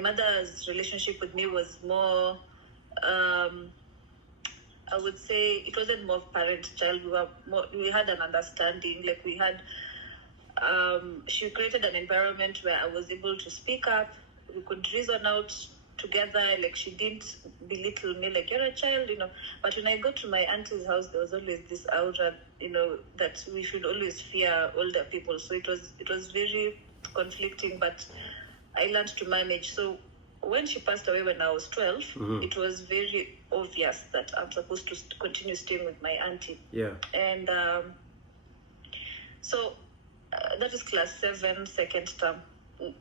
my mother's relationship with me was more, I would say it wasn't more parent-child. We had an understanding. Like we had, she created an environment where I was able to speak up. We could reason out together. Like she didn't belittle me, like you're a child, But when I got to my auntie's house, there was always this aura, that we should always fear older people. So it was very conflicting, but I learned to manage. So when she passed away when I was 12, it was very obvious that I'm supposed to continue staying with my auntie. Yeah. And so that is class 7, second term.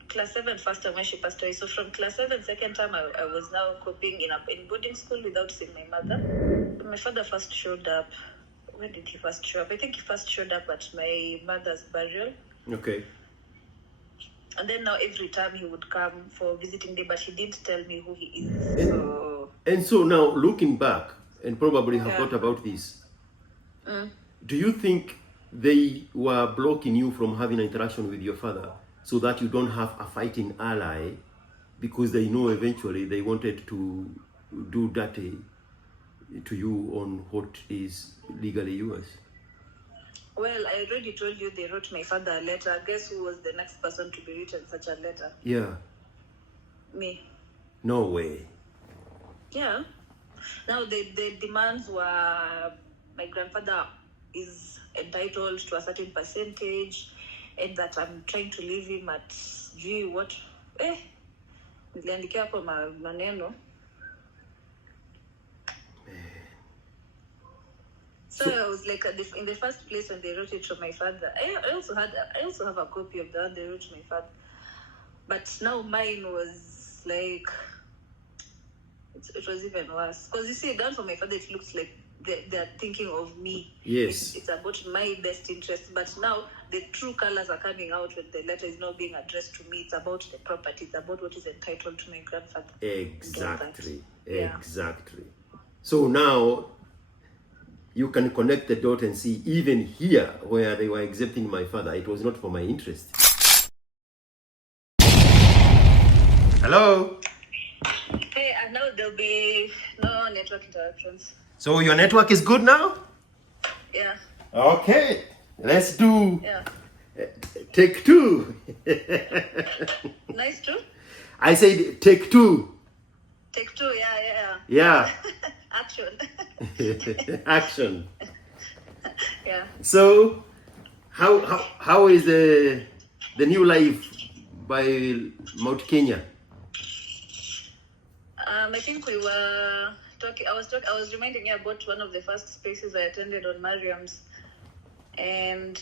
Class 7 first term when she passed away. So from class 7 second term, I was now coping in boarding school without seeing my mother. My father first showed up. When did he first show up? I think he first showed up at my mother's burial. Okay. And then now every time he would come for visiting day, but he didn't tell me who he is. And so now looking back, and probably have thought about this, do you think they were blocking you from having an interaction with your father so that you don't have a fighting ally, because they know eventually they wanted to do dirty to you on what is legally yours? Well, I already told you they wrote my father a letter. Guess who was the next person to be written such a letter? Yeah. Me. No way. Yeah. Now the demands were my grandfather is entitled to a certain percentage, and that I'm trying to leave him at what? Niliandikia hapo maneno. So I was like, in the first place when they wrote it to my father, I also have a copy of the one they wrote to my father. But now mine was like, it was even worse. Because you see, down for my father, it looks like they're thinking of me. Yes. It's about my best interest. But now the true colors are coming out when the letter is now being addressed to me. It's about the property. It's about what is entitled to my grandfather. Exactly. Yeah. Exactly. So now you can connect the dot and see, even here where they were exempting my father, it was not for my interest. Hello? Hey, and now there'll be no network interruptions. So your network is good now? Yeah. Okay. Let's do Yeah. take 2. Nice too. I said take 2. Take 2, yeah. Yeah. Action. Action. Yeah. So how is the new life by Mount Kenya? I think we were talking. I was reminding you about one of the first spaces I attended on Mariam's, and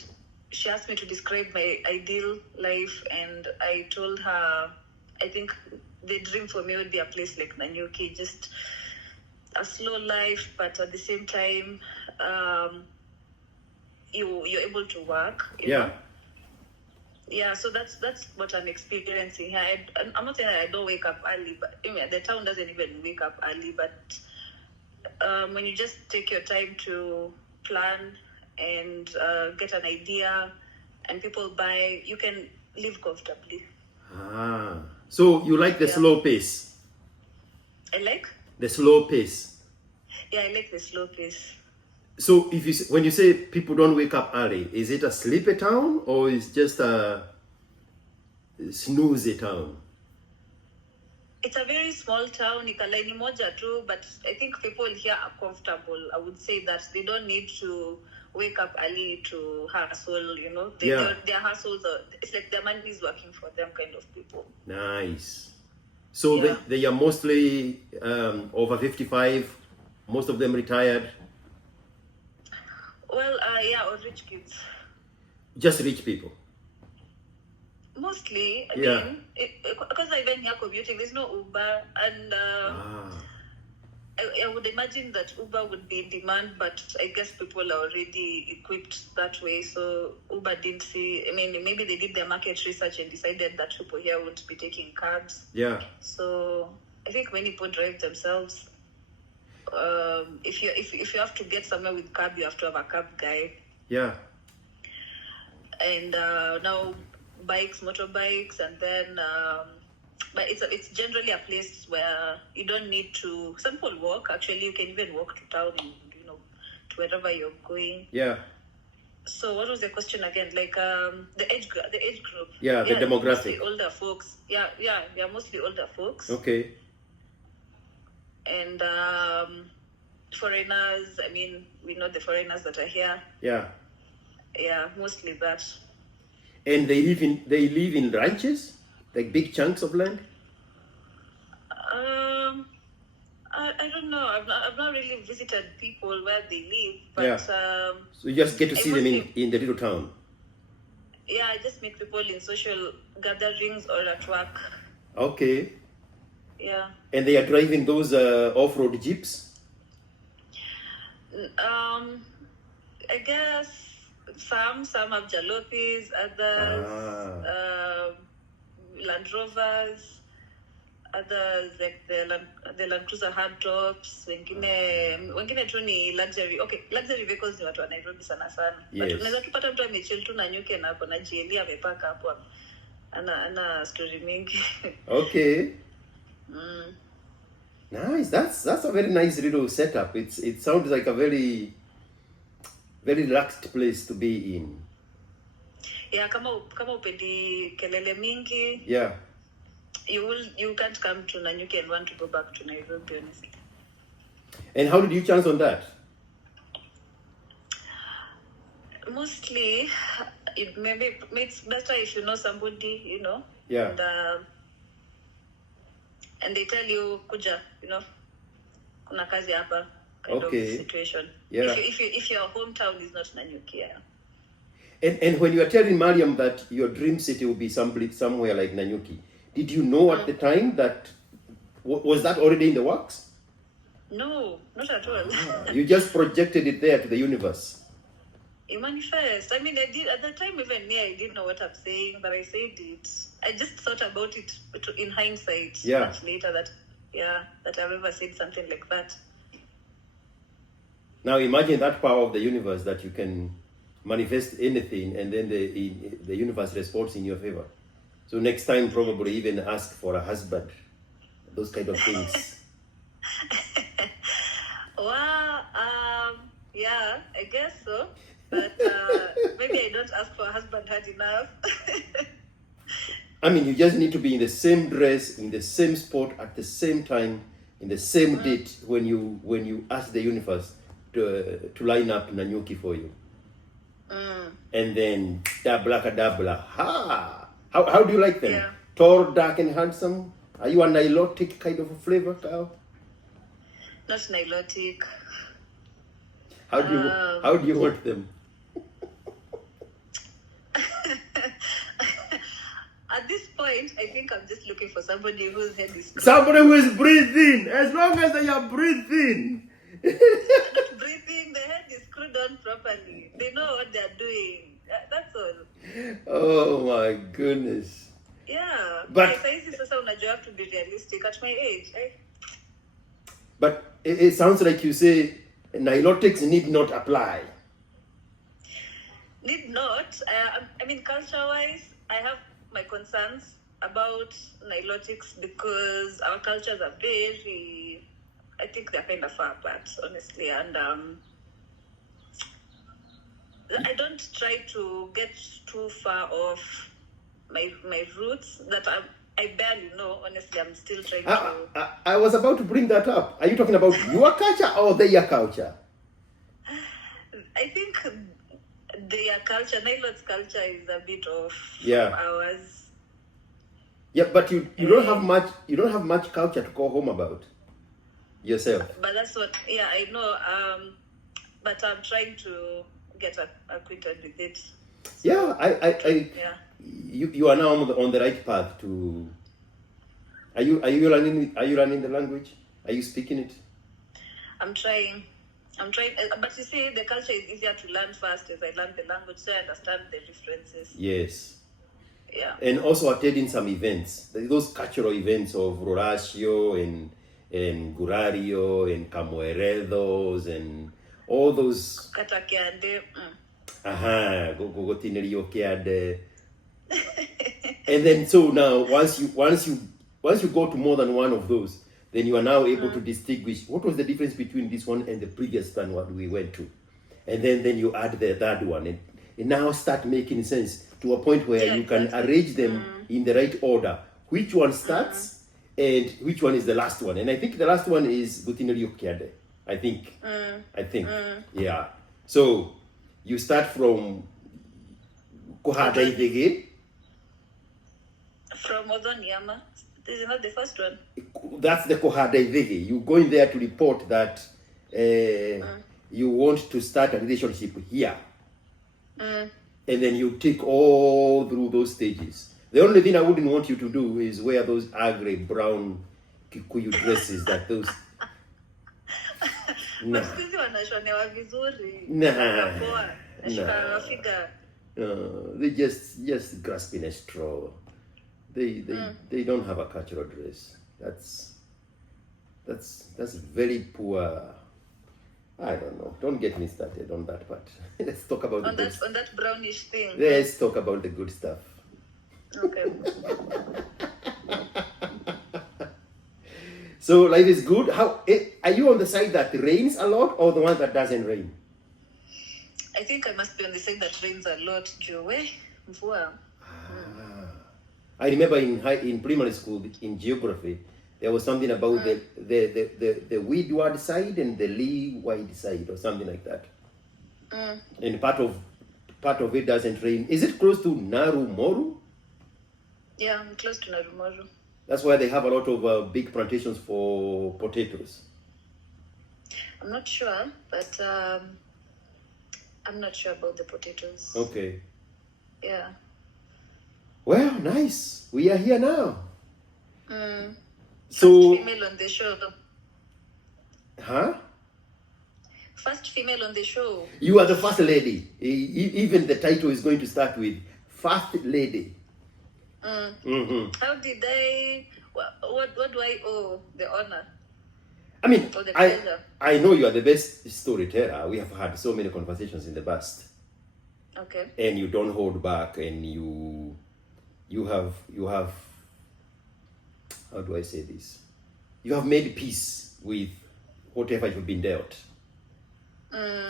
she asked me to describe my ideal life, and I told her I think the dream for me would be a place like Nanyuki, just a slow life, but at the same time, you're able to work. You know? Yeah, so that's what I'm experiencing here. I'm not saying that I don't wake up early, but the town doesn't even wake up early. But when you just take your time to plan and get an idea, and people buy, you can live comfortably. So you like the slow pace? I like the slow pace. Yeah, I like the slow pace. So when you say people don't wake up early, is it a sleepy town or is just a snoozy town? It's a very small town, ikalaini moja tu, but I think people here are comfortable. I would say that they don't need to wake up early to hustle, you know. Their hustles it's like their money is working for them kind of people. Nice. So they are mostly over 55, most of them retired. Well, or rich kids. Just rich people. Mostly, I mean, because even here commuting, there's no Uber, and I would imagine that Uber would be in demand, but I guess people are already equipped that way, so Uber didn't see, I mean, maybe they did their market research and decided that people here wouldn't be taking cabs. Yeah. So I think many people drive themselves. If you have to get somewhere with cab, you have to have a cab guy. Yeah. And now motorbikes, and then but it's generally a place where you don't need to. Some people walk. Actually, you can even walk to town and to wherever you're going. Yeah. So what was the question again? Like the age group. Yeah, the demographic. Mostly older folks. Yeah, mostly older folks. Okay. And foreigners. I mean, we know the foreigners that are here. Yeah. Yeah, mostly that. And they live in ranches, like big chunks of land. I don't know. I've not really visited people where they live, but Yeah. So you just get to see them in the little town. Yeah, I just meet people in social gatherings or at work. Okay. Yeah. And they are driving those off-road jeeps? I guess some have jalopies, others Land Rovers, others like the Land Cruiser hardtops, wengine tu ni luxury. Okay, luxury vehicles ni watu wa Nairobi sana. Yes. But unaweza tupata mtu amechill tu Nanyuki na hapo na GLE amepaka hapo. Ana story mingi. Okay. Nice. That's a very nice little setup. It sounds like a very relaxed place to be in. Yeah, kama upendi kelele mingi. Yeah. You can't come to Nanyuki and want to go back to Nairobi, honestly. And how did you chance on that? Mostly, it's better if you know somebody, Yeah. And they tell you, kuja, kuna kazi hapa, kind of situation. Yeah. If your hometown is not Nanyuki, yeah. And when you are telling Mariam that your dream city will be somewhere like Nanyuki, did you know at the time that was that already in the works? No, not at all. You just projected it there to the universe. You manifest. I mean, I did at the time. Even me, I didn't know what I'm saying, but I said it. I just thought about it in hindsight. Yeah. Much later, that I've ever said something like that. Now imagine that power of the universe, that you can manifest anything, and then the universe responds in your favor. So next time, probably even ask for a husband, those kind of things. Well, yeah, I guess so. But maybe I don't ask for a husband hard enough. I mean, you just need to be in the same dress, in the same spot, at the same time, in the same date when you ask the universe to line up Nanyuki for you. And then dabla. Ha! How do you like them? Yeah. Tall, dark, and handsome? Are you a Nilotic kind of a flavor, Kyle? Not Nilotic. How do you want them? At this point, I think I'm just looking for somebody whose head is screwed. Somebody who is breathing. As long as they are breathing. Not breathing, the head is screwed on properly. They know what they're doing. That's all. Oh my goodness. Yeah. But you have to be realistic at my age. But it sounds like you say Nilotics need not apply. Need not. I mean, culture-wise, I have my concerns about Nilotics because our cultures are I think they're kind of far apart, honestly. And I don't try to get too far off my roots that I barely know. Honestly, I'm still trying to... I was about to bring that up. Are you talking about your culture or their culture? I think their culture, Nilots' culture, is a bit of ours. Yeah, but you don't have much culture to call home about yourself. But that's what, I know. But I'm trying to get acquainted with it. So, you are now on the right path to. Are you learning the language? Are you speaking it? I'm trying, but you see, the culture is easier to learn fast as I learn the language, so I understand the differences. Yes. Yeah. And also attending some events, those cultural events of Rorasio and Gurario and Camoeredos and all those. Katakiande. Gogotinerio Kiade. And then so now once you Once you go to more than one of those, then you are now able to distinguish what was the difference between this one and the previous one what we went to. And then you add the third one. And it now start making sense to a point where you can arrange them in the right order. Which one starts and which one is the last one. And I think the last one is Gutineri Okiade. I think. Yeah. So you start from Kohada Idege. From Odonyama. This is not the first one. That's the Kohada Idege. You go in there to report that you want to start a relationship here. And then you take all through those stages. The only thing I wouldn't want you to do is wear those ugly brown Kikuyu dresses that those... Nah. They just grasping a straw. They don't have a cultural dress. That's very poor. I don't know. Don't get me started on that part. Let's talk about on that brownish thing. Let's talk about the good stuff. Okay. So life is good. How are you on the side that rains a lot or the one that doesn't rain? I think I must be on the side that rains a lot. I remember in primary school in geography there was something about the windward side and the leeward side or something like that. And part of it doesn't rain. Is it close to Narumoru? Yeah, I'm close to Narumoru. That's why they have a lot of big plantations for potatoes. I'm not sure, but I'm not sure about the potatoes. Okay. Yeah. Well, nice. We are here now. So, first female on the show. Huh? First female on the show. You are the first lady. Even the title is going to start with First Lady. How did I... What do I owe the honor? I mean, I know you are the best storyteller. We have had so many conversations in the past. Okay. And you don't hold back, and you have how do I say this? You have made peace with whatever you've been dealt.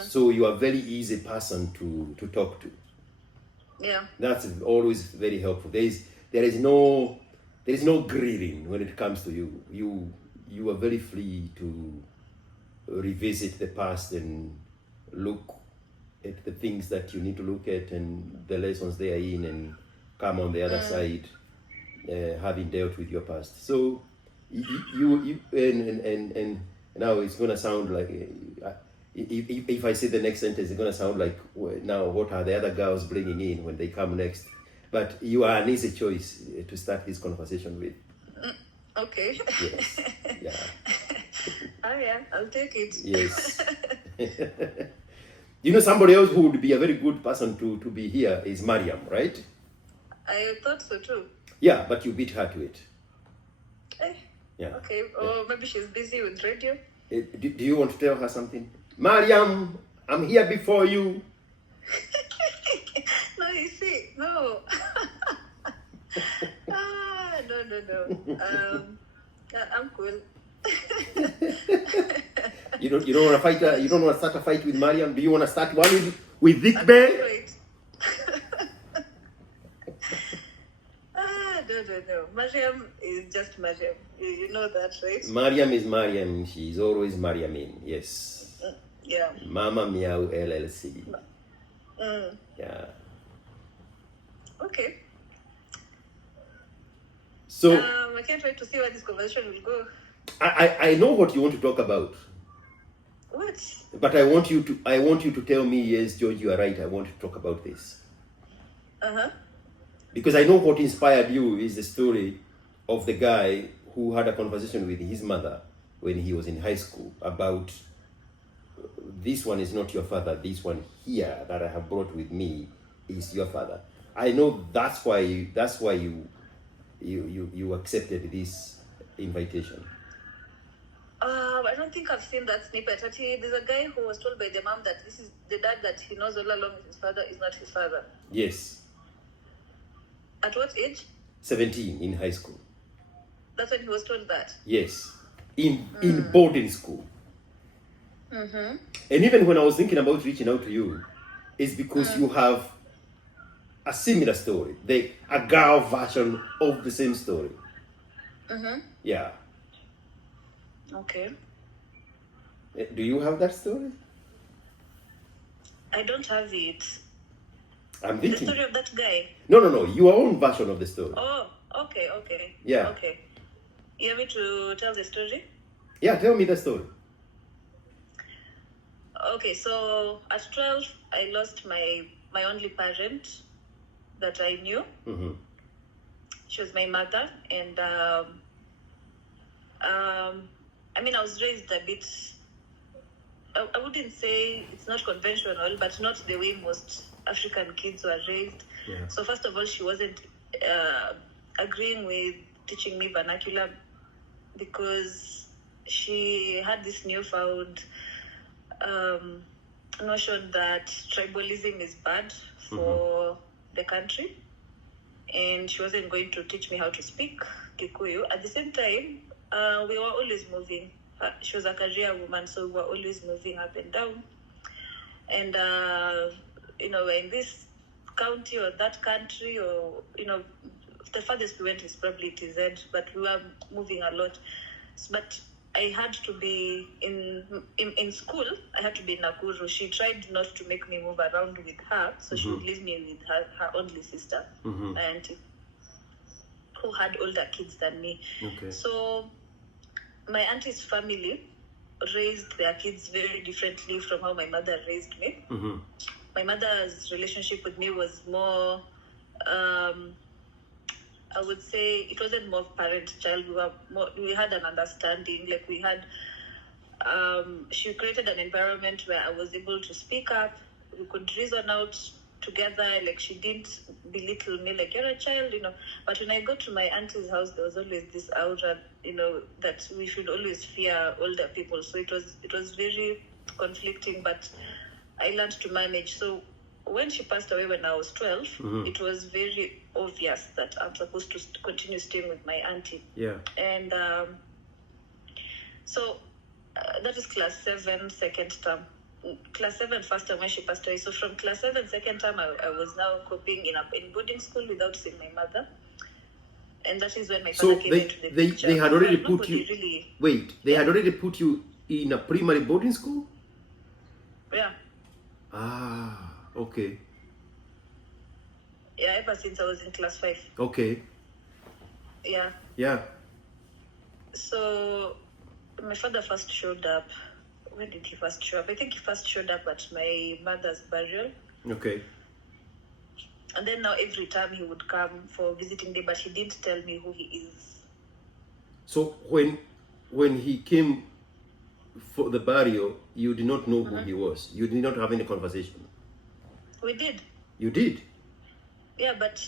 So you are a very easy person to talk to. Yeah. That's always very helpful. There is no grieving when it comes to you. You are very free to revisit the past and look at the things that you need to look at and the lessons they are in and come on the other side having dealt with your past. So you and now it's gonna sound like if I say the next sentence, it's gonna sound like now what are the other girls bringing in when they come next? But you are an easy choice to start this conversation with. Okay. Yes. Yeah. Oh yeah, I'll take it. Yes. You know, somebody else who would be a very good person to be here is Mariam, right? I thought so too. Yeah, but you beat her to it. Yeah. Okay. Or maybe she's busy with radio. Do you want to tell her something? Mariam, I'm here before you. No, you see, no. No. I'm cool. You don't want to fight. You don't want to start a fight with Mariam. Do you want to start one with Dick Bear? No. Mariam is just Mariam. You know that, right? Mariam is Mariam. She's always Mariamin. Yes. Yeah. Mama Meow LLC. Yeah. Okay. So I can't wait to see where this conversation will go. I know what you want to talk about. What? But I want you to tell me, yes, George, you are right. I want to talk about this. Because I know what inspired you is the story of the guy who had a conversation with his mother when he was in high school about this one is not your father. This one here that I have brought with me is your father. I know that's why you accepted this invitation. I don't think I've seen that snippet. Actually, there's a guy who was told by the mom that this is the dad that he knows all along his father is not his father. Yes. At what age? 17 in high school. That's when he was told that. Yes, in boarding school. And even when I was thinking about reaching out to you, it's because you have a similar story, a girl version of the same story. Yeah. Okay. Do you have that story? I don't have it. I'm The thinking. story of that guy. No. Your own version of the story. Oh, okay. Yeah. Okay. You want me to tell the story? Yeah, tell me the story. Okay, so at 12, I lost my only parent that I knew. She was my mother, and I mean, I was raised a bit. I wouldn't say it's not conventional, but not the way most African kids were raised. Yeah. So first of all, she wasn't agreeing with teaching me vernacular because she had this newfound notion that tribalism is bad for the country, and she wasn't going to teach me how to speak Kikuyu. At the same time, we were always moving. She was a career woman, so we were always moving up and down. And, in this county or that country, or, the farthest we went is probably TZ, but we were moving a lot. But I had to be in school. I had to be in Nakuru. She tried not to make me move around with her, so she would leave me with her only sister, my auntie, who had older kids than me. Okay. So my auntie's family raised their kids very differently from how my mother raised me. My mother's relationship with me was more, I would say it wasn't more parent-child. We had an understanding. Like we had, she created an environment where I was able to speak up. We could reason out together. Like she didn't belittle me, like you're a child, But when I got to my auntie's house, there was always this aura, that we should always fear older people. So it was very conflicting, but I learned to manage. So when she passed away when I was 12, it was very obvious that I'm supposed to continue staying with my auntie. Yeah. And so that is class 7, second term. Class 7 first term when she passed away. So from class 7 second term, I was now coping in boarding school without seeing my mother. And that is when my father came into the picture. They had already put you... Really... Wait, they had already put you in a primary boarding school? Yeah. Ah, okay. Yeah, ever since I was in class 5. Okay. Yeah. Yeah. So my father first showed up. When did he first show up? I think he first showed up at my mother's burial. Okay. And then now every time he would come for visiting day, but he didn't tell me who he is. So when he came for the burial, you did not know who he was. You did not have any conversation. We did. You did? Yeah, but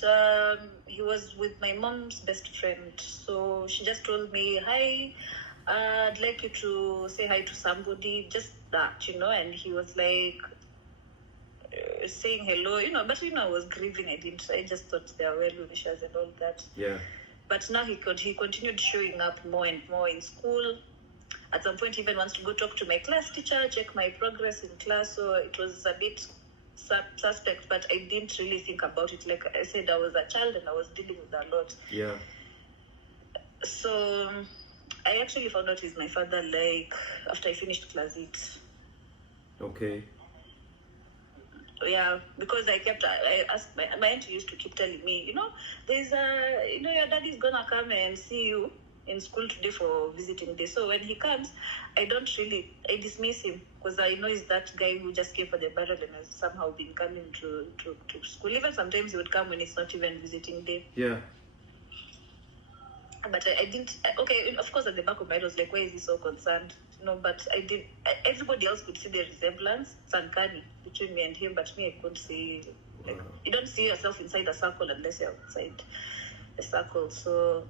he was with my mom's best friend. So she just told me, hi, I'd like you to say hi to somebody, just that, and he was like saying hello, but I was grieving. I just thought they were well wishers and all that. Yeah. But now he continued showing up more and more in school. At some point, he even wants to go talk to my class teacher, check my progress in class. So it was a bit suspect, but I didn't really think about it. Like I said, I was a child and I was dealing with a lot. Yeah. So I actually found out he's my father, like, after I finished class 8. Okay. Yeah, because I asked, my auntie used to keep telling me, there's your daddy's gonna come and see you in school today for visiting day. So when he comes, I dismiss him because I know he's that guy who just came for the burial and has somehow been coming to school. Even sometimes he would come when it's not even visiting day. Yeah. But I didn't, okay, of course at the back of my head I was like, why is he so concerned? But everybody else could see the resemblance. It's uncanny between me and him, but me, I couldn't see. Like, you don't see yourself inside a circle unless you're outside the circle. So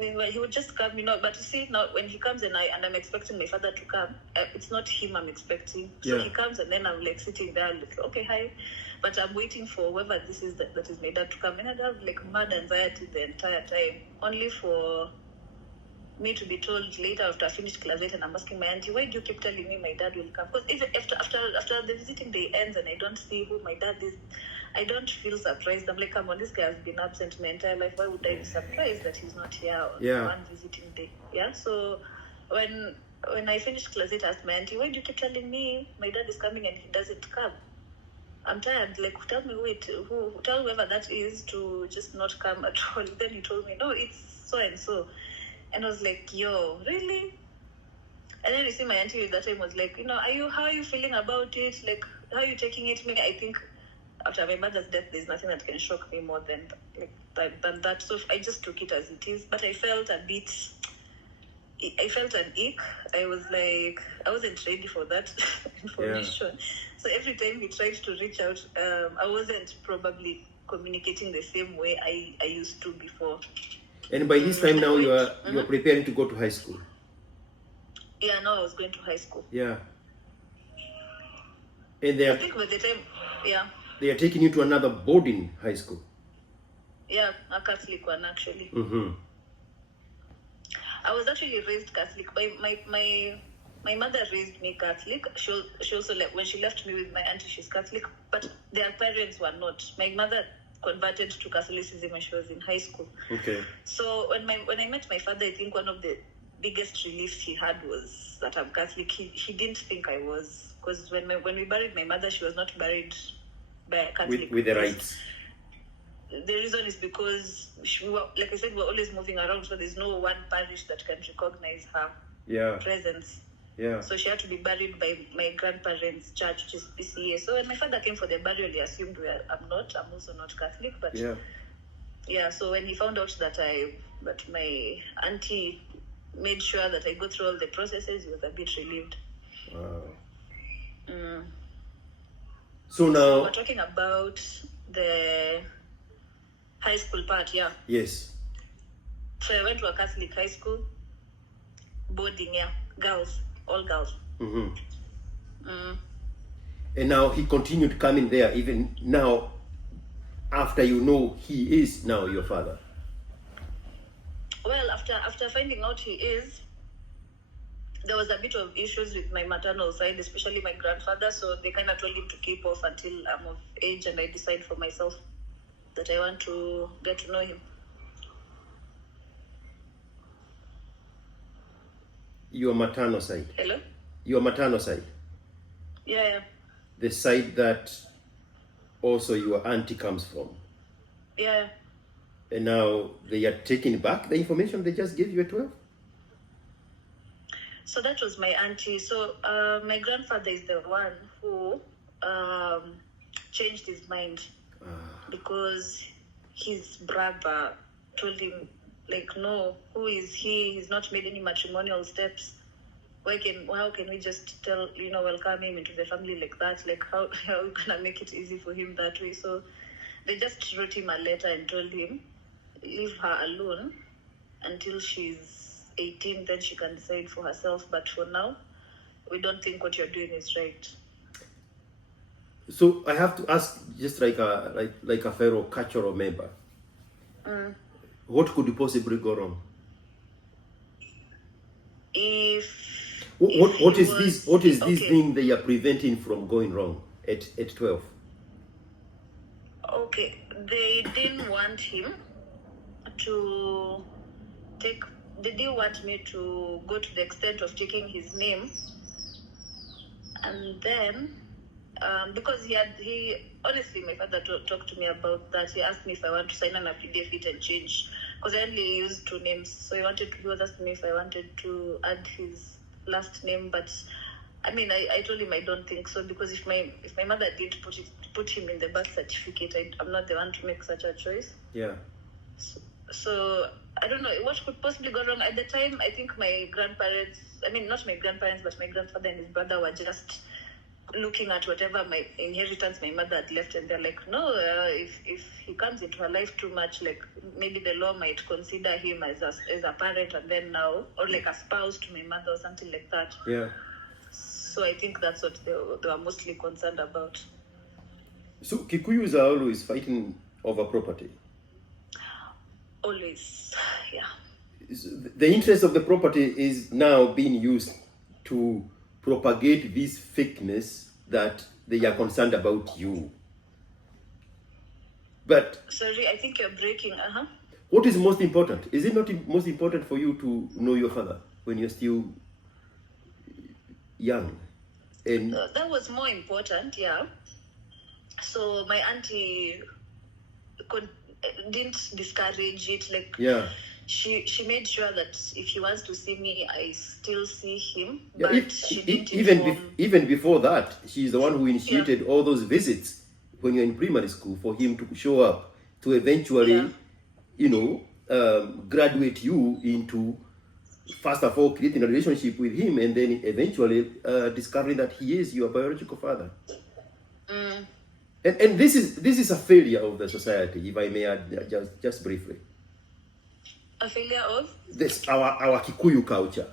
he would just come, but you see, now when he comes and I'm expecting my father to come, it's not him I'm expecting. So he comes and then I'm like sitting there, like, okay, hi. But I'm waiting for whoever this is that is my dad to come. And I'd have like mad anxiety the entire time, only for me to be told later after I finished class 8, and I'm asking my auntie, why do you keep telling me my dad will come? Because even after the visiting day ends and I don't see who my dad is, I don't feel surprised. I'm like, come on, this guy has been absent my entire life. Why would I be surprised that he's not here on one visiting day? Yeah. So when I finished class 8, I asked my auntie, why do you keep telling me my dad is coming and he doesn't come? I'm tired. Like, tell me tell whoever that is to just not come at all. Then he told me, no, it's so and so. And I was like, yo, really? And then you see my auntie at that time was like, how are you feeling about it? Like, how are you taking it? Me, I think after my mother's death, there's nothing that can shock me more than that. So I just took it as it is. But I felt an ick. I was like, I wasn't ready for that information. Yeah. So every time he tried to reach out, I wasn't probably communicating the same way I used to before. And by this time now you're preparing to go to high school. Yeah, now I was going to high school. Yeah. And I think by the time, they are taking you to another boarding high school. Yeah, a Catholic one actually. Mm-hmm. I was actually raised Catholic. My mother raised me Catholic. She also, like, when she left me with my auntie, she's Catholic, but their parents were not. My mother converted to Catholicism when she was in high school. Okay. So when I met my father, I think one of the biggest reliefs he had was that I'm Catholic. He didn't think I was, because when we buried my mother, she was not buried by a Catholic with the rites. The reason is because like I said, we're always moving around, so there's no one parish that can recognize her presence. Yeah. So she had to be buried by my grandparents' church, which is PCA. So when my father came for the burial, he assumed I'm also not Catholic, but so when he found out that my auntie made sure that I go through all the processes, he was a bit relieved. Wow. Mm. So now we're talking about the high school part, yeah. Yes. So I went to a Catholic high school, boarding, girls, all girls. Mm-hmm. And now he continued coming there even now, after he is now your father. Well, after finding out he is, there was a bit of issues with my maternal side, especially my grandfather, so they kind of told him to keep off until I'm of age and I decide for myself that I want to get to know him. Your maternal side? Hello? Your maternal side? Yeah. The side that also your auntie comes from? Yeah. And now they are taking back the information they just gave you at 12? So that was my auntie. So my grandfather is the one who changed his mind because his brother told him, like, no, who is he? He's not made any matrimonial steps. How can we just welcome him into the family like that? Like, how are we gonna make it easy for him that way? So they just wrote him a letter and told him, leave her alone until she's 18, then she can decide for herself. But for now, we don't think what you're doing is right. So I have to ask, just like a fellow cultural member, what could possibly go wrong? What is this thing they are preventing from going wrong at 12? Okay, they didn't want him to take. They didn't want me to go to the extent of taking his name, and then because he honestly, my father talked to me about that. He asked me if I want to sign an affidavit and change, because I only used 2 names. So he was asking me if I wanted to add his last name, but I mean, I told him I don't think so, because if my mother did put him in the birth certificate, I'm not the one to make such a choice. Yeah. So I don't know what could possibly go wrong. At the time, I think my grandparents, not my grandparents, but my grandfather and his brother were just looking at whatever my inheritance my mother had left, and they're like, no, if he comes into her life too much, like, maybe the law might consider him as a parent, and then now, or like a spouse to my mother or something like that. Yeah. So I think that's what they were mostly concerned about. So Kikuyus are always fighting over property? Always, yeah. the interest of the property is now being used to propagate this fakeness that they are concerned about you. But sorry, I think you're breaking. what is most important? Is it not most important for you to know your father when you're still young? And that was more important, yeah. So my auntie didn't discourage it. Like, yeah, she made sure that if he wants to see me, I still see him. yeah, But she didn't even before that, she's the one who initiated all those visits when you're in primary school for him to show up to eventually, graduate you into, first of all, creating a relationship with him, and then eventually discovering that he is your biological father. And this is a failure of the society, if I may add just briefly. A failure of? This our Kikuyu culture.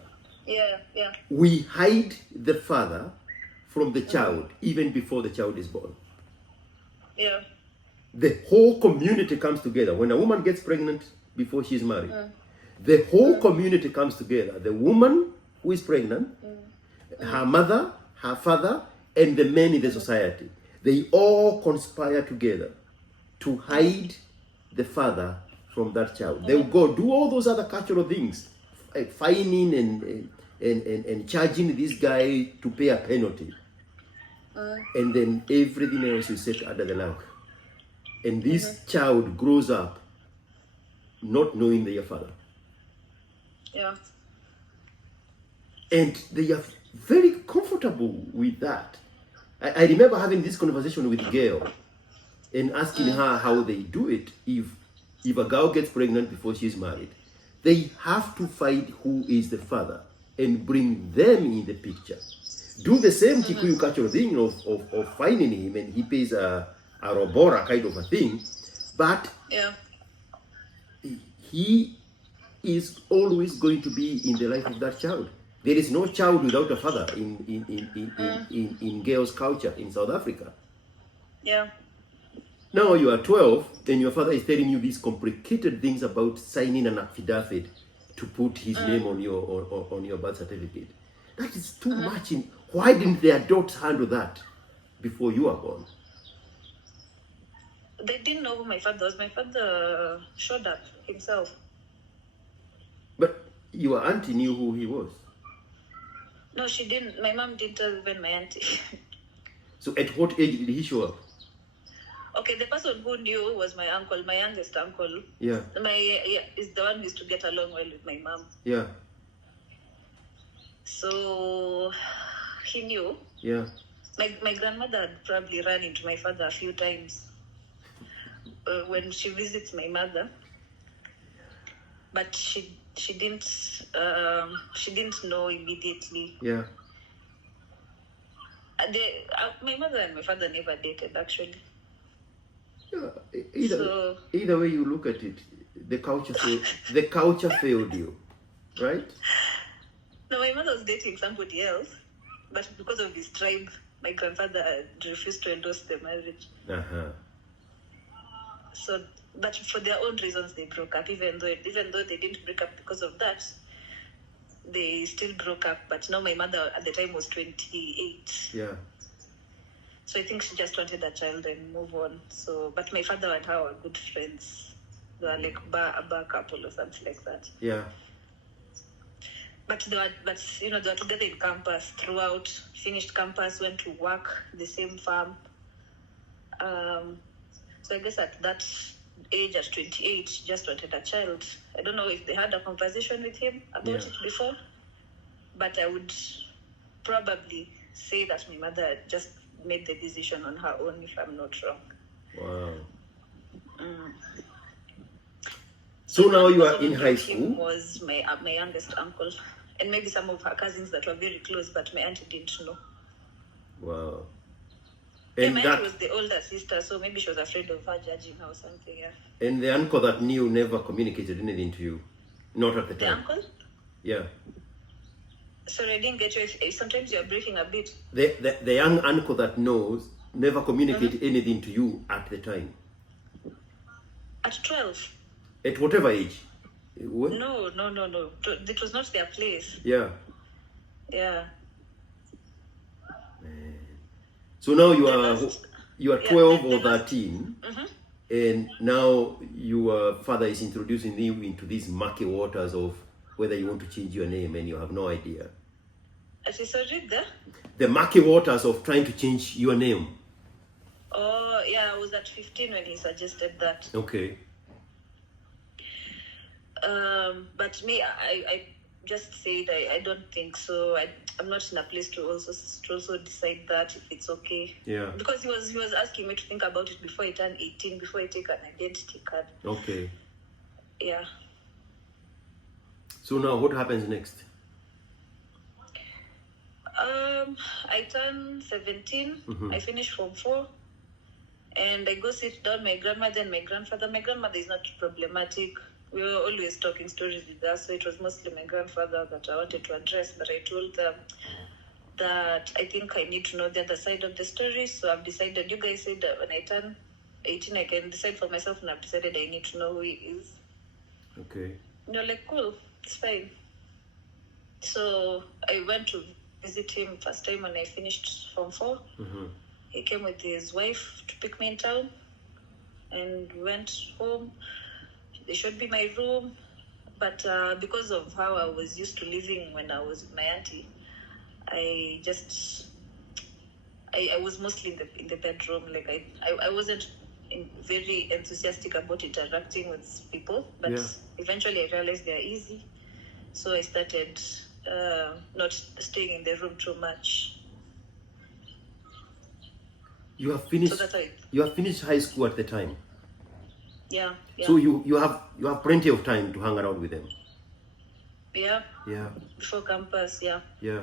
Yeah. We hide the father from the child even before the child is born. Yeah. The whole community comes together. When a woman gets pregnant before she's married, the whole community comes together. The woman who is pregnant, her mother, her father, and the men in the society. They all conspire together to hide the father from that child. They will go do all those other cultural things, like fining and charging this guy to pay a penalty. And then everything else is set under the rug. And this child grows up not knowing their father. Yeah. And they are very comfortable with that. I remember having this conversation with a girl and asking her how they do it. If a girl gets pregnant before she's married, they have to find who is the father and bring them in the picture. Do the same Kikuyu cultural thing of finding him, and he pays a robora kind of a thing, but he is always going to be in the life of that child. There is no child without a father in girls' culture in South Africa. Yeah. Now you are 12 and your father is telling you these complicated things about signing an affidavit to put his name on your birth certificate. That is too much. Why didn't the adults handle that before you are born? They didn't know who my father was. My father showed up himself. But your auntie knew who he was. No, she didn't. My mom didn't tell even my auntie. So at what age did he show up? Okay, the person who knew was my uncle, my youngest uncle. Yeah. Is the one who used to get along well with my mom. Yeah. So he knew. Yeah. My grandmother had probably run into my father a few times when she visits my mother, but she didn't know immediately. Yeah. My mother and my father never dated, actually. Yeah. Either way you look at it, the culture failed you, right? No, my mother was dating somebody else, but because of his tribe, my grandfather refused to endorse the marriage. So, but for their own reasons, they broke up. Even though they didn't break up because of that, they still broke up. But now my mother at the time was 28. Yeah. So I think she just wanted a child and move on. So, but my father and her were good friends. They were like a bar couple or something like that. Yeah. But they were together in campus throughout. Finished campus, went to work the same farm. So I guess at that age, at 28, she just wanted a child. I don't know if they had a conversation with him about it before, but I would probably say that my mother just made the decision on her own, if I'm not wrong. Wow. So now you are in high school? Him was my youngest uncle, and maybe some of her cousins that were very close, but my auntie didn't know. Wow. And my auntie was the older sister, so maybe she was afraid of her judging her or something, yeah. And the uncle that knew never communicated anything to you? Not at the time? The uncle? Yeah. Sorry, I didn't get you. Sometimes you're breaking a bit. The young uncle that knows never communicated anything to you at the time? At 12? At whatever age? What? No. It was not their place. Yeah. Yeah. So now you The are last- 12 the or last- 13, and now your father is introducing you into these murky waters of whether you want to change your name and you have no idea. Sorry, The murky waters of trying to change your name. Oh, yeah, I was at 15 when he suggested that. Okay. But me, I just said I don't think so. I'm not in a place to also decide that if it's okay. Yeah. Because he was asking me to think about it before I turn 18, before I take an identity card. Okay. Yeah. So now what happens next? I turn 17. I finish Form 4. And I go sit down my grandmother and my grandfather. My grandmother is not problematic. We were always talking stories with us, so it was mostly my grandfather that I wanted to address. But I told them that I think I need to know the other side of the story. So I've decided, you guys said that when I turn 18, I can decide for myself, and I've decided I need to know who he is. Okay. And you're like, cool, it's fine. So I went to visit him first time when I finished Form 4. He came with his wife to pick me in town and went home. They showed me my room, but because of how I was used to living when I was with my auntie, I was mostly in the bedroom. Like I wasn't very enthusiastic about interacting with people, but eventually I realized they're easy. So I started not staying in the room too much. You have finished. So that's how You have finished high school at the time. Yeah. So you have plenty of time to hang around with them. Yeah. Yeah. Before campus, yeah. Yeah.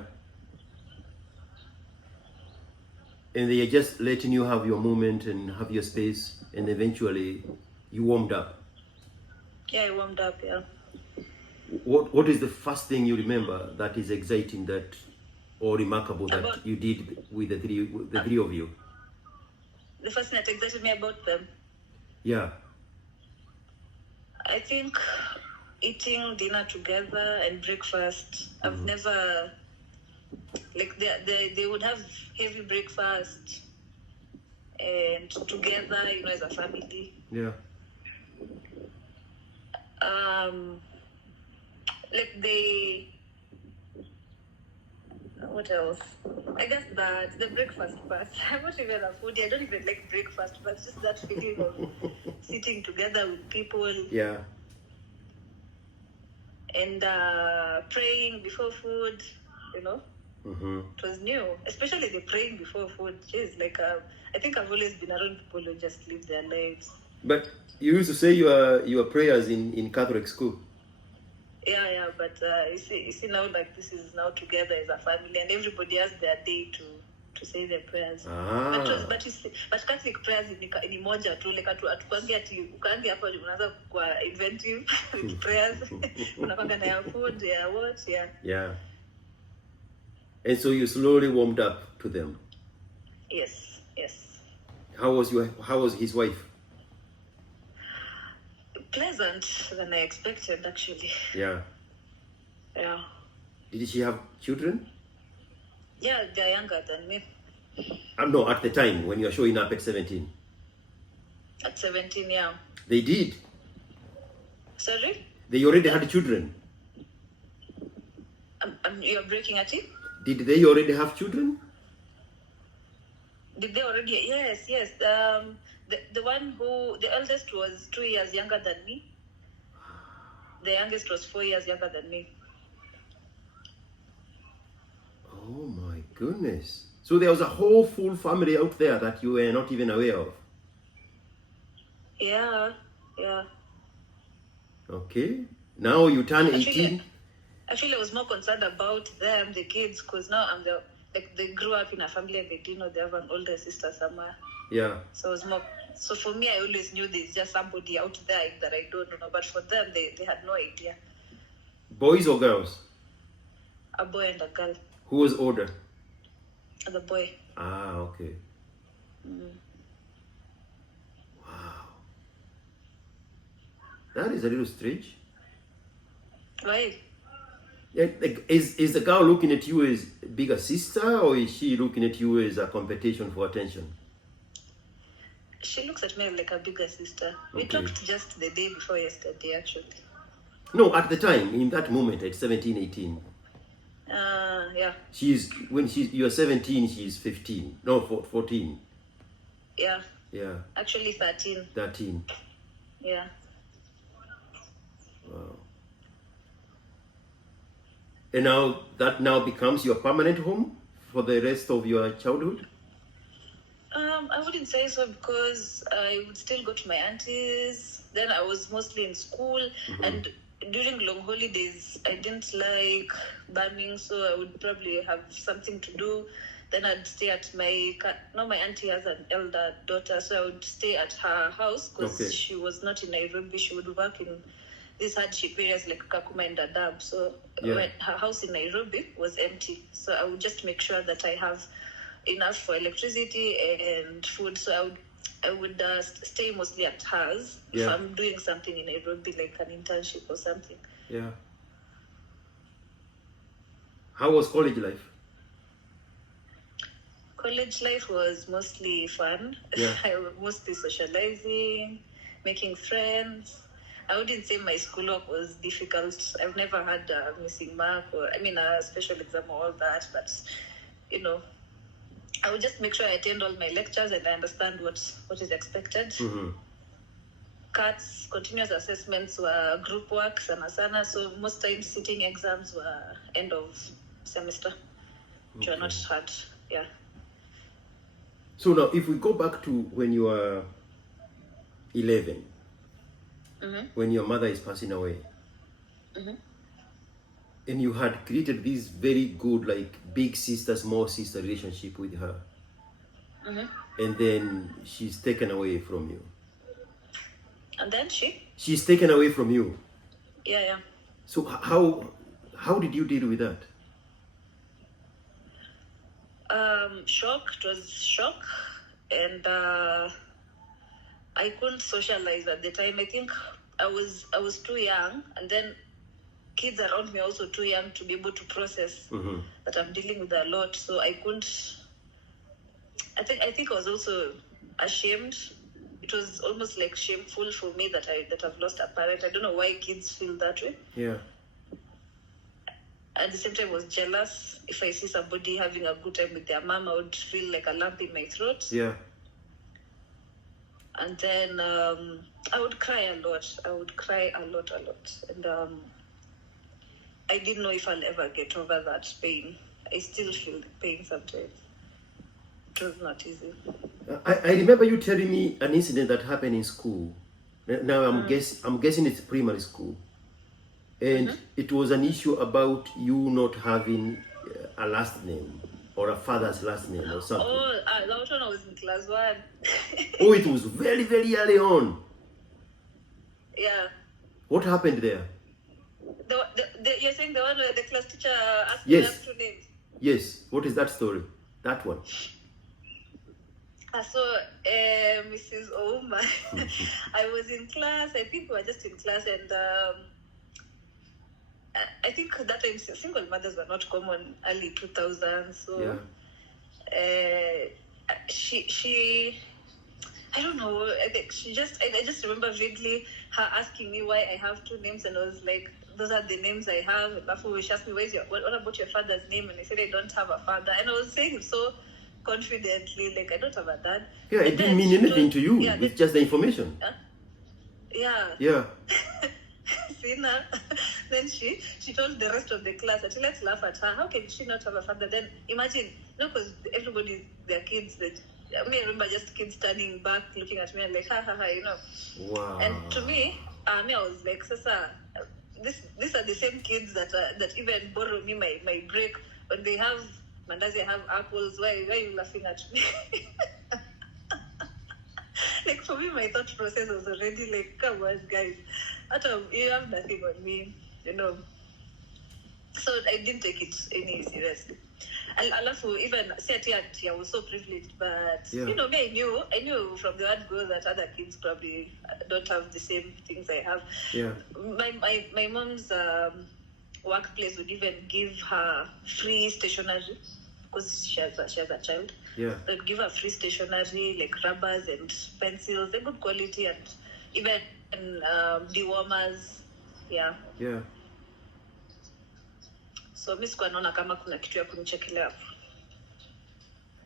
And they are just letting you have your moment and have your space, and eventually you warmed up. Yeah, I warmed up, yeah. What is the first thing you remember that is exciting that or remarkable that you did with the three of you? The first thing that excited me about them? Yeah. I think eating dinner together and breakfast. I've never, like, they would have heavy breakfast and together, as a family. Yeah. Like what else? I guess that the breakfast part. I'm not even a foodie. I don't even like breakfast, but just that feeling of sitting together with people. Yeah. And praying before food, It was new, especially the praying before food. Jeez, I think I've always been around people who just live their lives. But you used to say your prayers in Catholic school. Yeah, but you see now, like, this is now together as a family, and everybody has their day to say their prayers. But Catholic prayers ni moja tu, like atukangi ati ukangi hapo unaanza kwa inventive with prayers. Unapanga na ya food, ya what, yeah. Yeah. And so you slowly warmed up to them. Yes. How was his wife? Pleasant than I expected, actually. Yeah. Yeah. Did she have children? Yeah, they're younger than me. No, at the time when you were showing up at 17. At 17, yeah. They did. Sorry? They already had children. You're breaking at it? Did they already have children? Did they already? Yes. The one the eldest was 2 years younger than me. The youngest was 4 years younger than me. Oh my goodness. So there was a whole full family out there that you were not even aware of. Yeah. Okay. Now you turn 18. Actually, I was more concerned about them, the kids, because now they grew up in a family and they didn't know they have an older sister somewhere. Yeah. So it was more. So for me, I always knew there's just somebody out there that I don't know. But for them, they had no idea. Boys or girls? A boy and a girl. Who was older? The boy. Ah, okay. Wow. That is a little strange. Why? Like, is the girl looking at you as a bigger sister, or is she looking at you as a competition for attention? She looks at me like a bigger sister. We Okay. talked just the day before yesterday, actually. No, at the time, in that moment, at 17, 18. Yeah. You're 17, she's 15. No, 14. Yeah. Yeah. Actually 13. 13. Yeah. Wow. And now that becomes your permanent home for the rest of your childhood? I wouldn't say so, because I would still go to my auntie's. Then I was mostly in school, and during long holidays, I didn't like banning, so I would probably have something to do. Then I'd stay at my auntie has an elder daughter, so I would stay at her house, because she was not in Nairobi. She would work in these hardship areas like Kakuma and Dadaab. So when her house in Nairobi was empty, so I would just make sure that I have enough for electricity and food. So I would stay mostly at hers if I'm doing something in Nairobi, like an internship or something. Yeah. How was college life? College life was mostly fun. Yeah. I was mostly socializing, making friends. I wouldn't say my schoolwork was difficult. I've never had a missing mark or, a special exam or all that, but, I would just make sure I attend all my lectures and I understand what is expected. CATs, continuous assessments, were group work, sana. So most times sitting exams were end of semester, which were not hard. Yeah. So now, if we go back to when you were 11, when your mother is passing away, and you had created this very good, like, big sister, small sister relationship with her, and then she's taken away from you. And then she's taken away from you. Yeah. So how did you deal with that? Shock. It was shock, and I couldn't socialize at the time. I think I was too young, and then kids around me also too young to be able to process that I'm dealing with a lot. So I couldn't. I think I was also ashamed. It was almost like shameful for me that I've lost a parent. I don't know why kids feel that way. Yeah. At the same time, I was jealous. If I see somebody having a good time with their mom, I would feel like a lump in my throat. Yeah. And then I would cry a lot. And I didn't know if I'll ever get over that pain. I still feel the pain sometimes. It was not easy. I remember you telling me an incident that happened in school. Now I'm guessing it's primary school. And it was an issue about you not having a last name or a father's last name or something. Oh, that one I was in class 1. Oh, it was very, very early on. Yeah. What happened there? You're saying the one where the class teacher asked me to have 2 names? Yes. What is that story? That one. So, Mrs. Ouma, I was in class. I think we were just in class, and I think that time single mothers were not common, early 2000s. So she I don't know. I think I just remember vaguely her asking me why I have 2 names, and I was like, those are the names I have. And after she asked me, what about your father's name? And I said, I don't have a father. And I was saying it so confidently, like, I don't have a dad. Yeah, it didn't mean anything to you. Yeah, it's just the information. Yeah. Then she told the rest of the class, let's laugh at her. How can she not have a father? Then imagine, because everybody, their kids, I remember just kids standing back, looking at me and like, ha, Wow. And to me, I was like, Sasa, these are the same kids that even borrow me my break. When they have mandazi, I have apples. Why are you laughing at me? Like, for me, my thought process was already like, come on, guys. You have nothing on me, So I didn't take it any seriously. Alafu, even I was so privileged, but me, I knew from the word go that other kids probably don't have the same things I have. Yeah. My mom's workplace would even give her free stationery because she has a child. Yeah. They'd give her free stationery like rubbers and pencils, they're good quality, and even dewormers. Yeah. Yeah. So mi sikuwa naona kama kuna kitu ya kunichekelea hapo.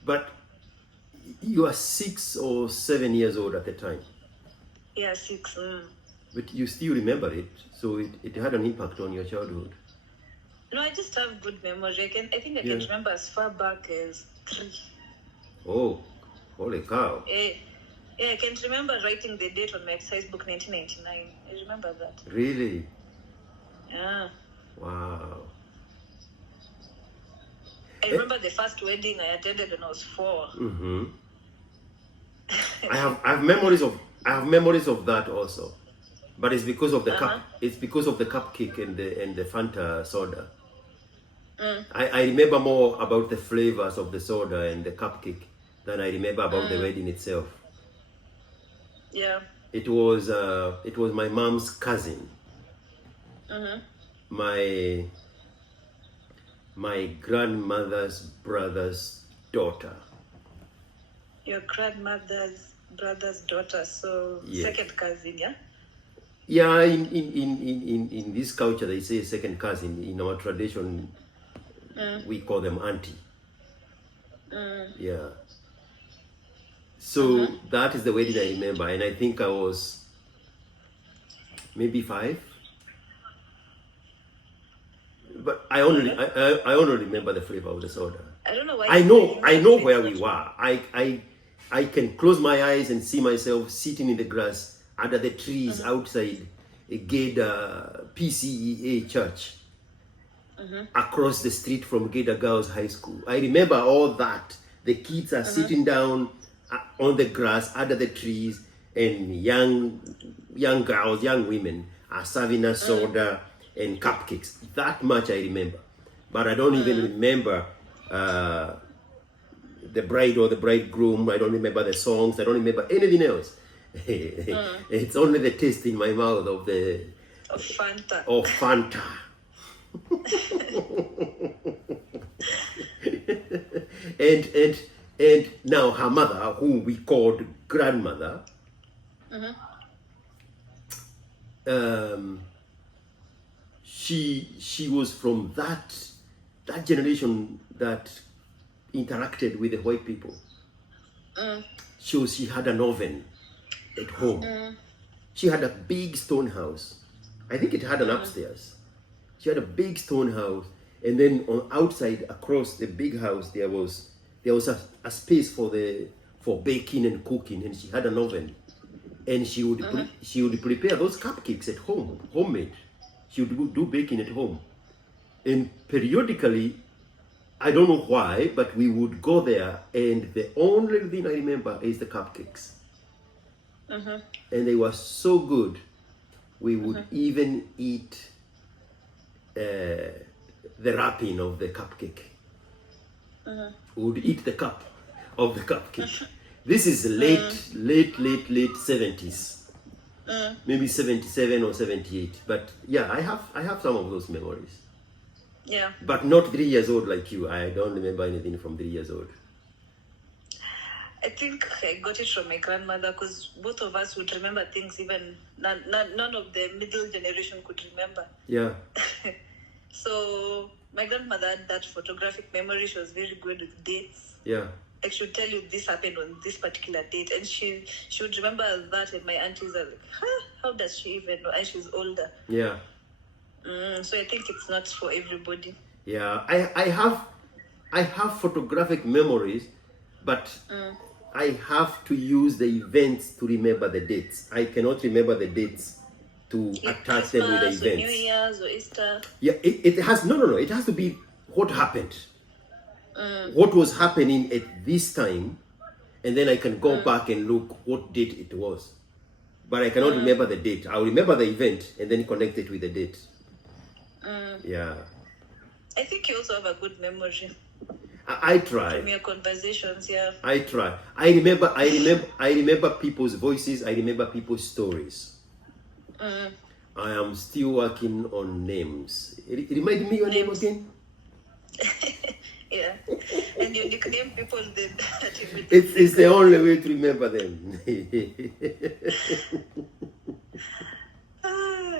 But you are 6 or 7 years old at the time. Yeah, 6. But you still remember it, so it had an impact on your childhood. No, I just have good memory. I think I can remember as far back as 3. Oh, holy cow. Yeah, I can remember writing the date on my exercise book, 1999. I remember that. Really? Yeah. Wow. I remember the first wedding I attended when I was 4. Mm-hmm. I have memories of that also, but it's because of the cup. It's because of the cupcake and the Fanta soda. I remember more about the flavors of the soda and the cupcake than I remember about the wedding itself. Yeah. It was my mom's cousin. My grandmother's brother's daughter. Your grandmother's brother's daughter, so Yes. second cousin, yeah? Yeah, in this culture they say second cousin. In our tradition, we call them auntie. Yeah. So that is the wedding I remember, and I think I was maybe 5. But I only remember the flavor of the soda. I don't know why. I know where we were. I can close my eyes and see myself sitting in the grass under the trees outside a Gator PCEA church across the street from Gator Girls High School. I remember all that. The kids are sitting down on the grass under the trees, and young girls, young women are serving us soda and cupcakes. That much I remember. But I don't even remember the bride or the bridegroom. I don't remember the songs. I don't remember anything else. It's only the taste in my mouth of Fanta. Of Fanta. and now her mother, whom we called grandmother, she was from that generation that interacted with the white people. She had an oven at home. She had a big stone house. I think it had an upstairs. She had a big stone house, and then on outside across the big house there was a space for baking and cooking, and she had an oven, and she would prepare those cupcakes at home, homemade. She would do baking at home, and periodically, I don't know why, but we would go there, and the only thing I remember is the cupcakes. And they were so good. We would even eat the wrapping of the cupcake. We would eat the cup of the cupcake. This is late 70s. Maybe 77 or 78. But yeah, I have some of those memories. Yeah. But not 3 years old like you. I don't remember anything from 3 years old. I think I got it from my grandmother, because both of us would remember things even none of the middle generation could remember. Yeah. So my grandmother had that photographic memory. She was very good with dates. Yeah. Like, she would tell you this happened on this particular date, and she would remember that, and my aunties are like, how does she even know? And she's older. Yeah. So I think it's not for everybody. Yeah. I have photographic memories, but I have to use the events to remember the dates. I cannot remember the dates to attach them with the events. Or New Year's or Easter. Yeah, it has no. It has to be what happened. What was happening at this time, and then I can go back and look what date it was. But I cannot remember the date. I'll remember the event and then connect it with the date. Yeah. I think you also have a good memory. I try. From your conversations, yeah. I try. I remember people's voices. I remember people's stories. I am still working on names. Remind me your name Names. again. Yeah. And you nickname people that you will It's the only way to remember them.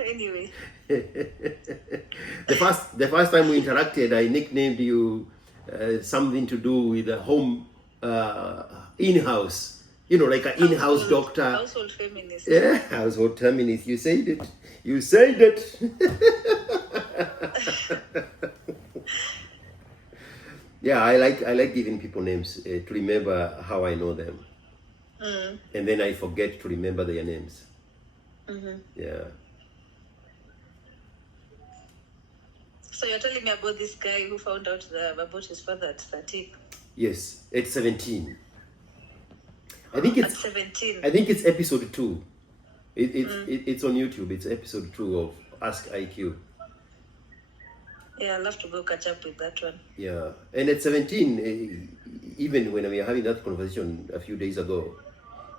Anyway. The first time we interacted, I nicknamed you something to do with a home in-house. You know, like an in-house doctor. Household feminist. Yeah, household feminist. You said it. You said it. Yeah, I like giving people names to remember how I know them, and then I forget to remember their names. Yeah. So you're telling me about this guy who found out about his father at 13? Yes, at 17. I think it's at 17. I think it's episode 2. It's on YouTube. It's episode 2 of Ask IQ. Yeah, I'll have to go catch up with that one. Yeah, and at 17, even when we were having that conversation a few days ago,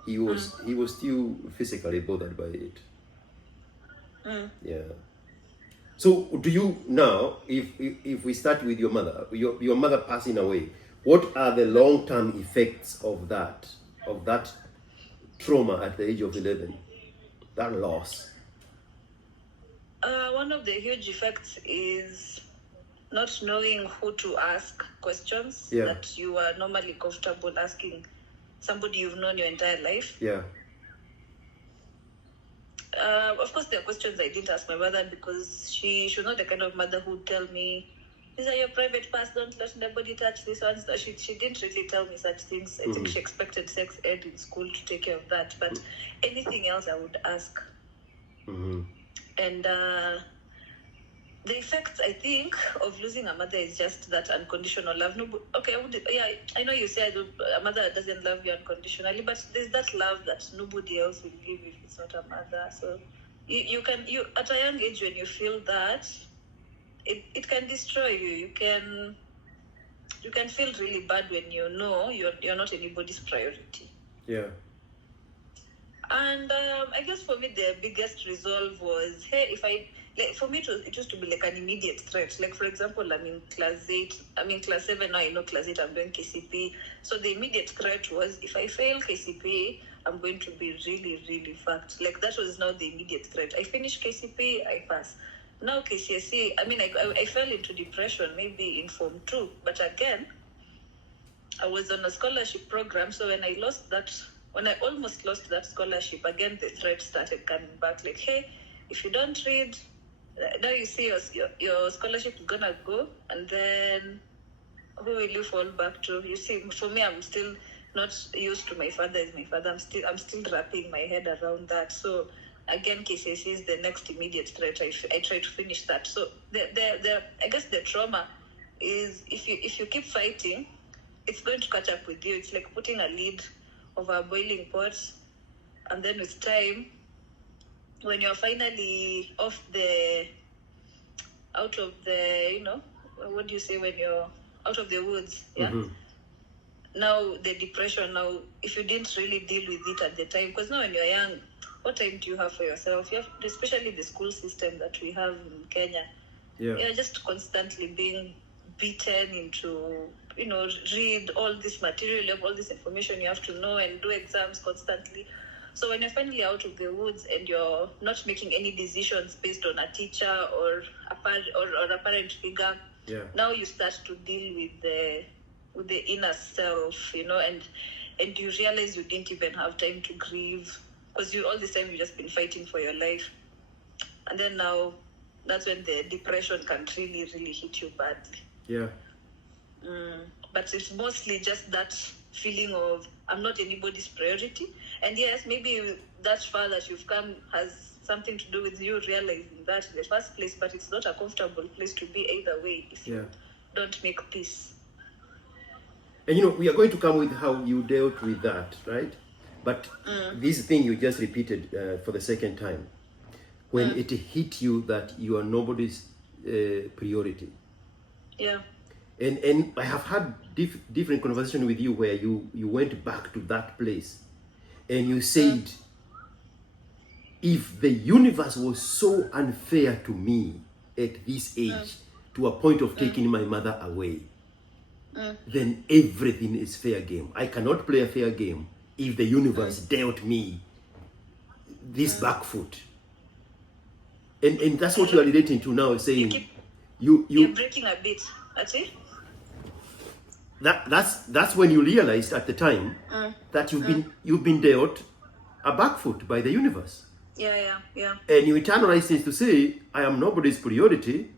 he was still physically bothered by it. Yeah. So, do you now, if we start with your mother passing away, what are the long-term effects of that trauma at the age of 11, that loss? One of the huge effects is not knowing who to ask questions that you are normally comfortable asking somebody you've known your entire life. Yeah. Of course, there are questions I didn't ask my mother because she's not the kind of mother who would tell me, these are your private parts, don't let anybody touch this one. She didn't really tell me such things. I think she expected sex ed in school to take care of that. But anything else I would ask. And the effects, I think, of losing a mother is just that unconditional love. I know you say a mother doesn't love you unconditionally, but there's that love that nobody else will give if it's not a mother. So you at a young age, when you feel that, it can destroy you. You can feel really bad when you know you're not anybody's priority. Yeah. And I guess for me the biggest resolve was, hey, for me it used to be like an immediate threat. Like, for example, I'm in class 7 now. I know class 8 I'm doing KCP. So the immediate threat was, if I fail KCP, I'm going to be really, really fucked. Like, that was now the immediate threat. I finish KCP, I pass. Now KCSE, I fell into depression maybe in Form 2. But again, I was on a scholarship program. So when I almost lost that scholarship, again, the threat started coming back. Like, hey, if you don't read, now you see your scholarship is gonna go, and then who will you fall back to? You see, for me, I'm still not used to my father as my father. I'm still wrapping my head around that. So again, KCSE is the next immediate threat. I try to finish that. So I guess the trauma is, if you keep fighting, it's going to catch up with you. It's like putting a lid over a boiling pot, and then with time, when you're finally out of the, what do you say when you're out of the woods? Yeah. Now the depression. Now, if you didn't really deal with it at the time, because now when you're young, what time do you have for yourself? You have, especially the school system that we have in Kenya. Yeah. You're just constantly being beaten into, read all this material, you have all this information you have to know, and do exams constantly. So when you're finally out of the woods and you're not making any decisions based on a teacher or a parent figure, now you start to deal with the inner self, and you realize you didn't even have time to grieve, because all this time you've just been fighting for your life. And then now, that's when the depression can really, really hit you badly. Yeah. But it's mostly just that feeling of, I'm not anybody's priority. And yes, maybe that far that you've come has something to do with you realizing that in the first place, but it's not a comfortable place to be either way if you don't make peace. And we are going to come with how you dealt with that, right? But this thing you just repeated for the second time, when it hit you that you are nobody's priority. Yeah. And I have had different conversation with you where you went back to that place and you said, if the universe was so unfair to me at this age, to a point of taking my mother away, then everything is fair game. I cannot play a fair game if the universe dealt me this back foot. And that's what you are relating to now, saying you're breaking a bit. Actually? That's when you realized at the time that you've been dealt a back foot by the universe. Yeah. And you internalize things to say, I am nobody's priority,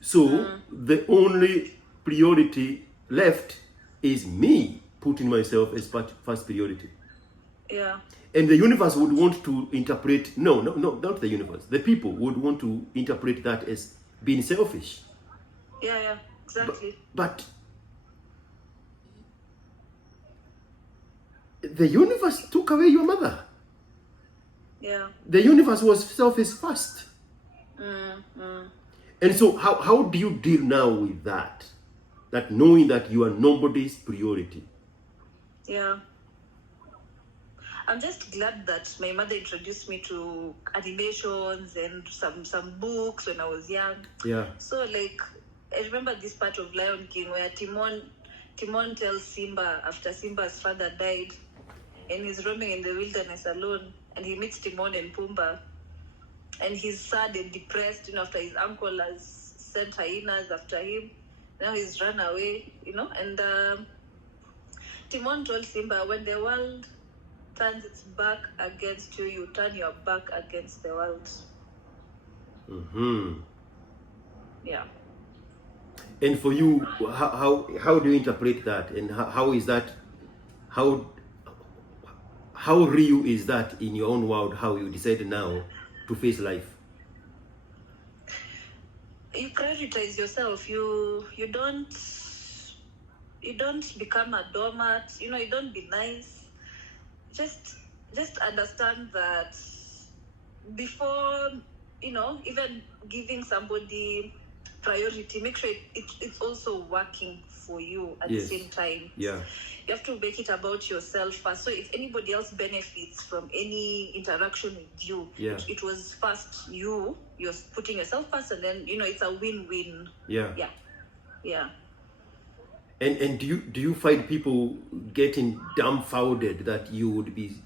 so the only priority left is me putting myself as first priority. Yeah. And the universe would want to interpret, no, not the universe. The people would want to interpret that as being selfish. Yeah, exactly. But the universe took away your mother. Yeah. The universe was selfish first. And so how do you deal now with that? That knowing that you are nobody's priority. Yeah. I'm just glad that my mother introduced me to animations and some books when I was young. Yeah. So like I remember this part of Lion King where Timon tells Simba after Simba's father died and he's roaming in the wilderness alone and he meets Timon and Pumbaa and he's sad and depressed, after his uncle has sent hyenas after him. Now he's run away, and Timon told Simba, when the world turns its back against you, you turn your back against the world. Yeah. And for you, how do you interpret that, and how is that, how real is that in your own world? How you decided now to face life? You prioritize yourself. You don't become a doormat. You don't be nice. Just understand that before even giving somebody priority, make sure it's also working for you at the same time. Yeah. You have to make it about yourself first. So if anybody else benefits from any interaction with you, it was first you're putting yourself first, and then it's a win-win. Yeah. And do you find people getting dumbfounded that you would be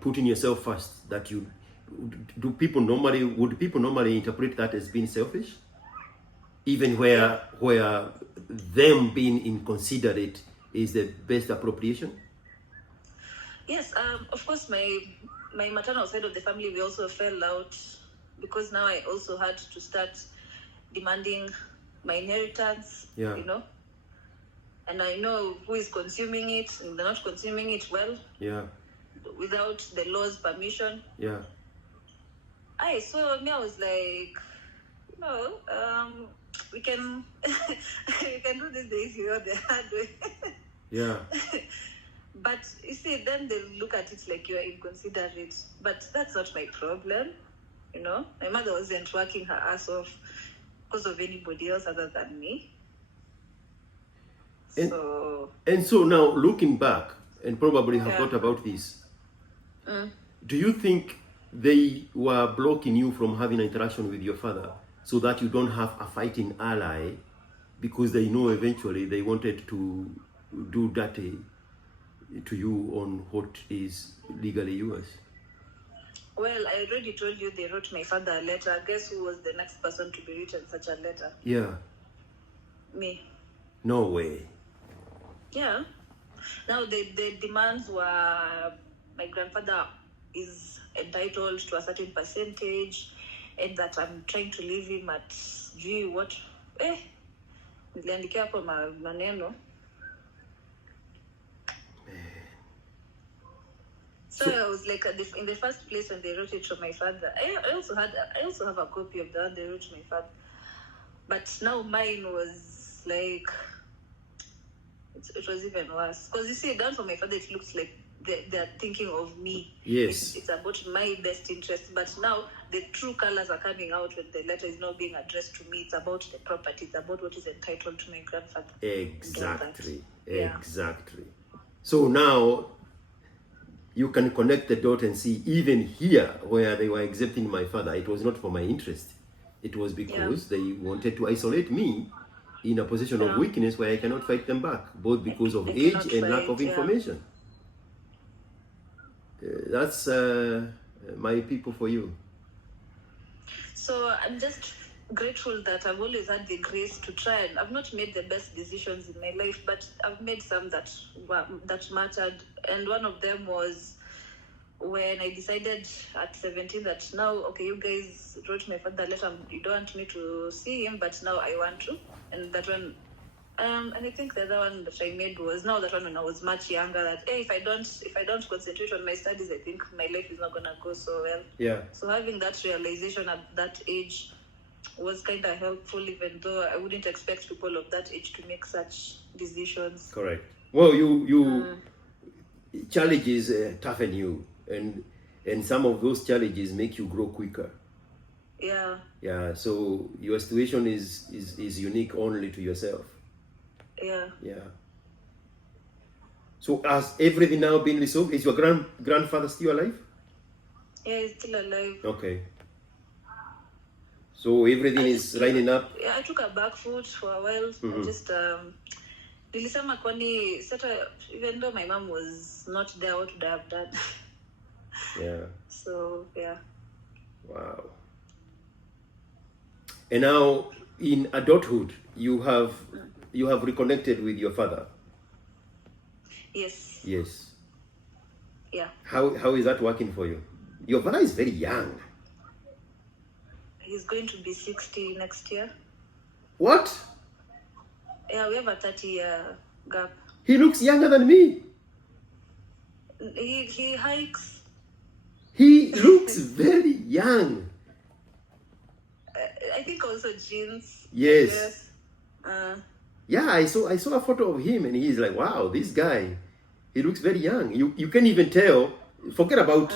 putting yourself first? That would people normally interpret that as being selfish? Even where them being inconsiderate is the best appropriation? Yes, of course, my maternal side of the family, we also fell out because now I also had to start demanding my inheritance, and I know who is consuming it, and they're not consuming it well. Yeah. Without the law's permission. Yeah. I was like, we can do this the easy way or the hard way. Yeah. But you see, then they look at it like you are inconsiderate. But that's not my problem. My mother wasn't working her ass off because of anybody else other than me. And so now looking back, and probably have thought about this, do you think they were blocking you from having an interaction with your father so that you don't have a fighting ally, because they know eventually they wanted to do dirty to you on what is legally yours? Well, I already told you they wrote my father a letter. Guess who was the next person to be written such a letter? Yeah. Me. No way. Yeah. Now the demands were my grandfather is entitled to a certain percentage, and that I'm trying to leave him at what? Niliandikia hapo maneno. So I was like, in the first place when they wrote it to my father, I also have a copy of the one they wrote to my father. But now mine was like, it was even worse. Because you see, down for my father, it looks like they're thinking of me. Yes. It's about my best interest. But now the true colors are coming out when the letter is now being addressed to me. It's about the property. It's about what is entitled to my grandfather. Exactly. Exactly. So now you can connect the dot and see, even here where they were exempting my father, it was not for my interest. It was because they wanted to isolate me in a position of weakness where I cannot fight them back, both because of age and lack of information. That's my people for you. So I'm just grateful that I've always had the grace to try, and I've not made the best decisions in my life, but I've made some that mattered. And one of them was when I decided at 17 that now, okay, you guys wrote my father a letter, you don't want me to see him, but now I want to. And that one, and I think the other one that I made was now that one when I was much younger, that hey, if I don't concentrate on my studies, I think my life is not gonna go so well. Yeah. So having that realization at that age was kind of helpful, even though I wouldn't expect people of that age to make such decisions. Correct. Well, you challenges toughen you, and some of those challenges make you grow quicker. Yeah. Yeah. So your situation is unique only to yourself. Yeah. Yeah. So has everything now been resolved? Is your grandfather still alive? Yeah, he's still alive. Okay. So everything is lining up. Yeah, I took a back foot for a while. I just nilisema kwani sasa, even though my mom was not there, what would I have done? Yeah. So yeah. Wow. And now in adulthood, you have reconnected with your father. Yes. Yes. Yeah. How is that working for you? Your father is very young. He's going to be 60 next year. What? Yeah, we have a 30-year gap. He looks younger than me. He hikes. He looks very young. I think also genes. Yes. Yeah, I saw a photo of him, and he's like, wow, this guy, he looks very young. You can't even tell. Forget about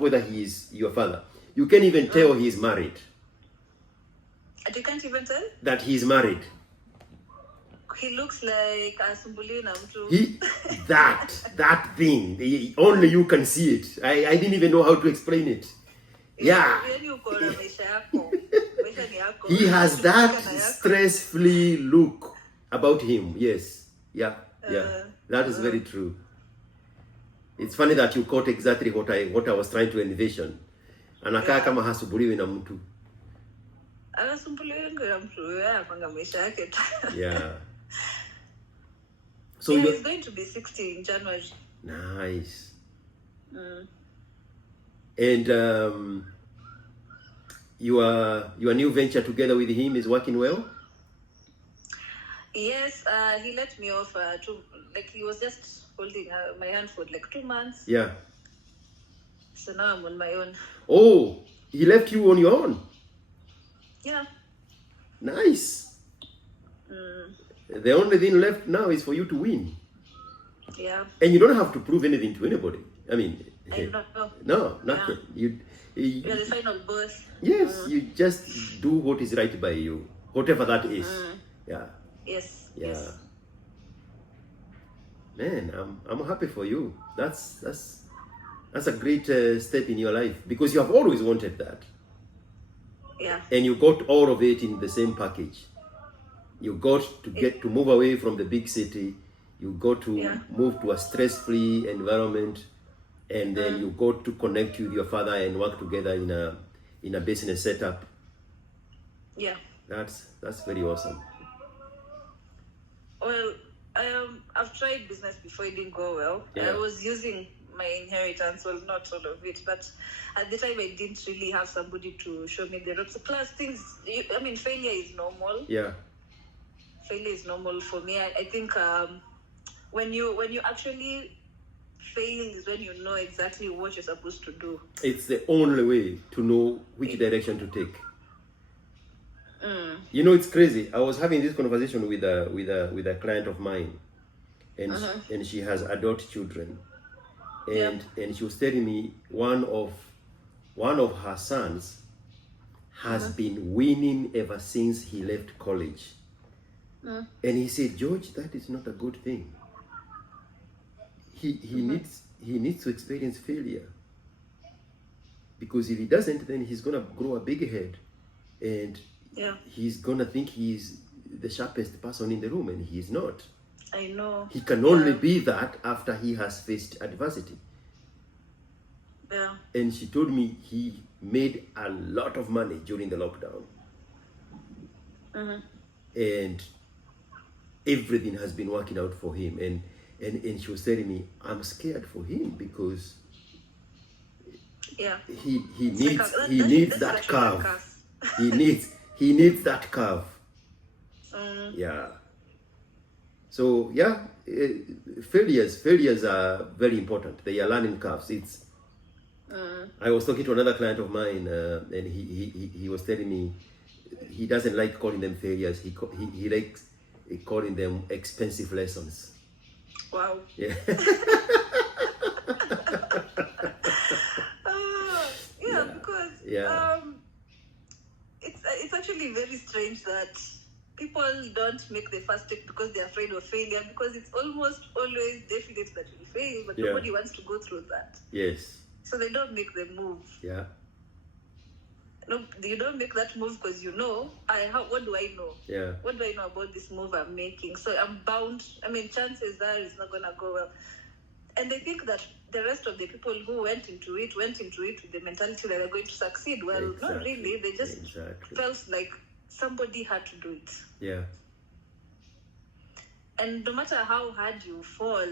whether he is your father. You can't even tell he's married. You can't even tell? That he's married. He looks like Asumbulina too. That thing. Only you can see it. I didn't even know how to explain it. Yeah. He has that stress-free look about him. Yes. Yeah. That is very true. It's funny that you caught exactly what I was trying to envision. Anakaa kama hasumbuliwi na mtu. Anasumbuliwi na mtu, anapanga maisha yake. Yeah. So he's going to be 60 in January. Nice. And your new venture together with him is working well? Yes, he let me off he was just holding my hand for like 2 months. Yeah. So now I'm on my own. Oh, he left you on your own? Yeah. Nice. The only thing left now is for you to win. Yeah. And you don't have to prove anything to anybody. I mean, I don't know. No, nothing. Yeah. You're the final boss. Yes, you just do what is right by you, whatever that is. Yeah. Yes. Yeah. Yes. Man, I'm happy for you. That's a great step in your life, because you have always wanted that. Yeah. And you got all of it in the same package. You got to get to move away from the big city. You got to move to a stress-free environment, and then you got to connect with your father and work together in a business setup. Yeah. That's very awesome. Well, I've tried business before, it didn't go well. Yeah. I was using my inheritance, well, not all of it, but at the time I didn't really have somebody to show me the ropes. Plus failure is normal. Yeah. Failure is normal for me. I think when you actually fail is when you know exactly what you're supposed to do. It's the only way to know which direction to take. You know, it's crazy. I was having this conversation with a client of mine, and she has adult children, and she was telling me one of her sons has been winning ever since he left college. And he said, George, that is not a good thing. He he needs to experience failure. Because if he doesn't, then he's gonna grow a big head, and he's gonna think he's the sharpest person in the room, and he's not. I know. He can only be that after he has faced adversity. Yeah. And she told me he made a lot of money during the lockdown. And everything has been working out for him. And she was telling me, I'm scared for him because he needs that curve. He needs that curve. Yeah. So failures are very important. They are learning curves. I was talking to another client of mine, and he was telling me he doesn't like calling them failures. He likes calling them expensive lessons. Wow. Yeah. Because it's actually very strange that people don't make the first step because they're afraid of failure, because it's almost always definite that you fail, but nobody wants to go through that. Yes. So they don't make the move. Yeah. No, you don't make that move because what do I know? Yeah. What do I know about this move I'm making? So I'm bound. Chances are it's not gonna go well. And they think that the rest of the people who went into it with the mentality that they're going to succeed. Well, not really. They just felt like somebody had to do it. Yeah. And no matter how hard you fall,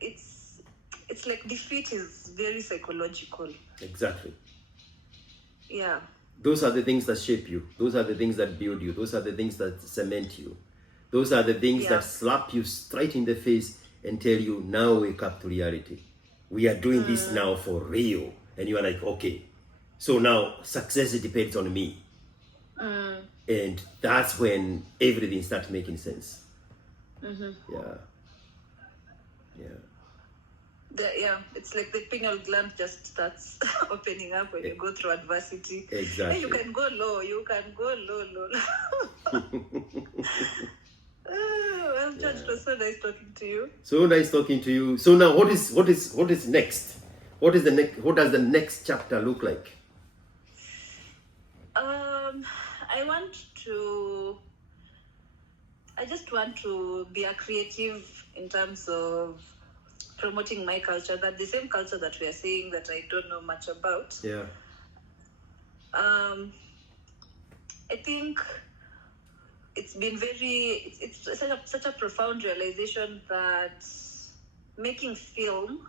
it's like defeat is very psychological. Exactly. Yeah. Those are the things that shape you. Those are the things that build you. Those are the things that cement you. Those are the things that slap you straight in the face and tell you, now wake up to reality. We are doing this now for real. And you are like, okay, so now success depends on me. And that's when everything starts making sense. Yeah. It's like the pineal gland just starts opening up when you go through adversity. Exactly. You can go low. Well, Judge, it was so nice talking to you. So nice talking to you. So now, what is next? What does the next chapter look like? I just want to be a creative in terms of promoting my culture, that the same culture that we are saying that I don't know much about. Yeah. I think it's been it's such a profound realization that making film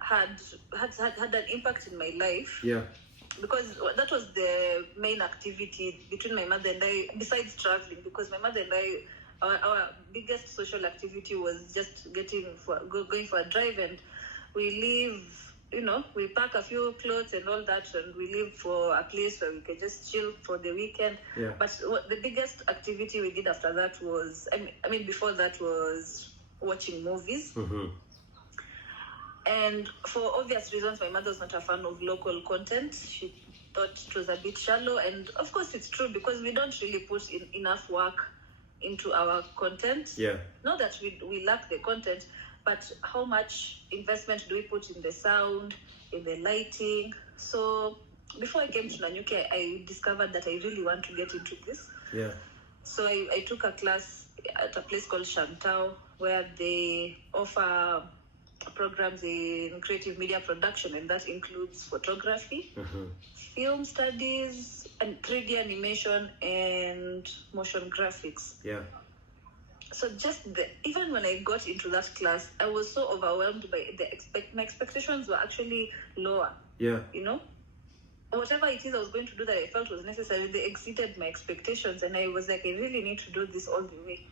had an impact in my life. Yeah. Because that was the main activity between my mother and I, besides traveling, because my mother and I, our biggest social activity was just going for a drive, and we leave, we pack a few clothes and all that, and we leave for a place where we can just chill for the weekend. Yeah. But the biggest activity we did after that was, before that was watching movies. And for obvious reasons, my mother was not a fan of local content. She thought it was a bit shallow. And of course, it's true, because we don't really put in enough work into our content. Yeah. Not that we lack the content, but how much investment do we put in the sound, in the lighting? So before I came to Nanyuki, I discovered that I really want to get into this. Yeah. So I took a class at a place called Shantao, where they offer programs in creative media production, and that includes photography, film studies, and 3D animation and motion graphics. Yeah. So even when I got into that class, I was so overwhelmed by my expectations were actually lower. Yeah. Whatever it is I was going to do that I felt was necessary, they exceeded my expectations, and I was like, I really need to do this all the way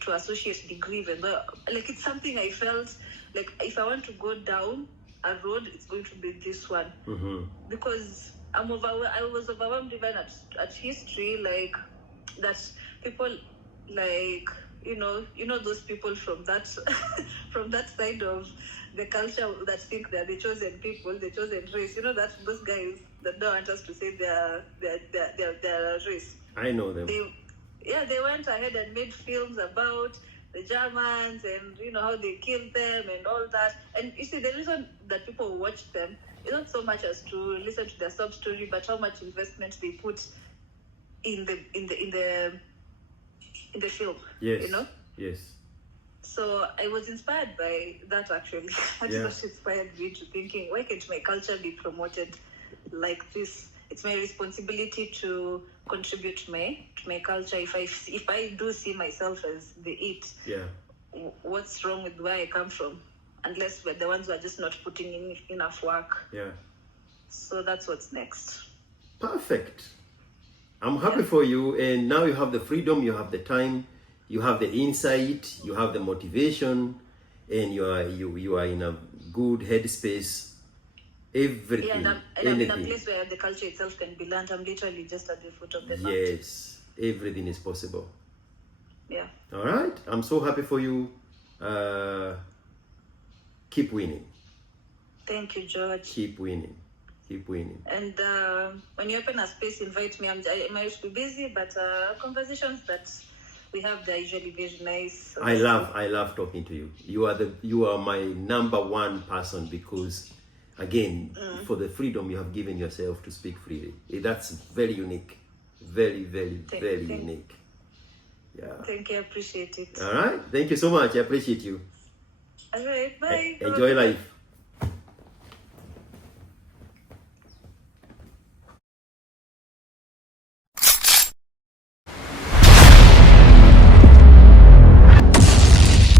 to associate degree, even though it's something I felt like if I want to go down a road, it's going to be this one. Because I was overwhelmed even at history, like that people those people from that from that side of the culture that think they're the chosen people, the chosen race. Those guys that don't want us to say they're race. I know them. They went ahead and made films about the Germans and how they killed them and all that. And you see, the reason that people watch them is not so much as to listen to their sub story, but how much investment they put in the film. Yes. Yes. So I was inspired by that actually. That is what inspired me to thinking, why can't my culture be promoted like this? It's my responsibility to contribute to my culture. If I do see myself as the it, what's wrong with where I come from? Unless we're the ones who are just not putting in enough work. Yeah. So that's what's next. Perfect. I'm happy for you, and now you have the freedom, you have the time, you have the insight, you have the motivation, and you are in a good headspace. Everything, I'm in a place where the culture itself can be learned. I'm literally just at the foot of the mat. Yes, everything is possible. Yeah. All right. I'm so happy for you. Keep winning. Thank you, George. Keep winning. Keep winning. And when you open a space, invite me. I might be busy, but conversations that we have, they're usually very nice. So I love talking to you. You are my number one person because, again, for the freedom you have given yourself to speak freely. That's very unique. Very, very, very unique. Yeah. Thank you. I appreciate it. All right. Thank you so much. I appreciate you. All right. Bye. Enjoy life.